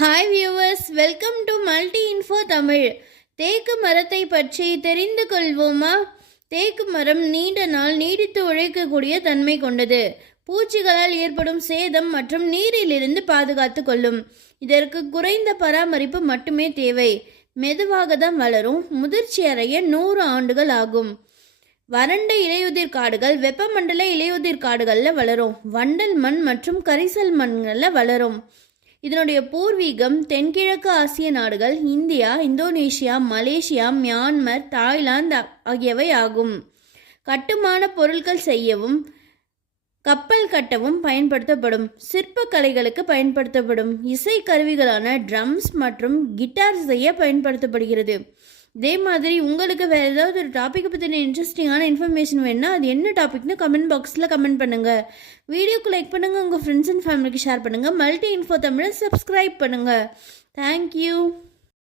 Hi viewers, welcome to multi info Tamil. தேக்கு மரத்தை பற்றி தெரிந்து கொள்வோமா? தேக்கு மரம் நீண்ட நாள் நீடித்து உழைக்கக்கூடிய தன்மை கொண்டது. பூச்சிகளால் ஏற்படும் சேதம் மற்றும் நீரிலிருந்து பாதுகாத்து கொள்ளும். இதற்கு குறைந்த பராமரிப்பு மட்டுமே தேவை. மெதுவாக தான் வளரும். முதிர்ச்சி அடைய 100 ஆண்டுகள் ஆகும். வறண்ட இலையுதிர் காடுகள், வெப்பமண்டல இலையுதிர் காடுகளில் வளரும். வண்டல் மண் மற்றும் கரிசல் மண்களில் வளரும். இதனுடைய பூர்வீகம் தென்கிழக்கு ஆசிய நாடுகள், India, Indonesia, Malaysia, Myanmar, Thailand ஆகியவை ஆகும். கட்டுமான பொருட்கள் செய்யவும் கப்பல் கட்டவும் பயன்படுத்தப்படும். சிற்ப கலைகளுக்கு பயன்படுத்தப்படும். இசை கருவிகளான ட்ரம்ஸ் மற்றும் கிட்டார் செய்ய பயன்படுத்தப்படுகிறது. இதே மாதிரி உங்களுக்கு வேறு ஏதாவது ஒரு டாப்பிக்கை பற்றின இன்ட்ரெஸ்டிங்கான இன்ஃபர்மேஷன் வேணுன்னா அது என்ன டாபிக்னு கமெண்ட் பாக்ஸில் கமெண்ட் பண்ணுங்கள். வீடியோக்கு லைக் பண்ணுங்கள், உங்கள் ஃப்ரெண்ட்ஸ் அண்ட் ஃபேமிலிக்கு ஷேர் பண்ணுங்கள். மல்டி இன்ஃபோ தமிழை சப்ஸ்கிரைப் பண்ணுங்கள். தேங்க்யூ.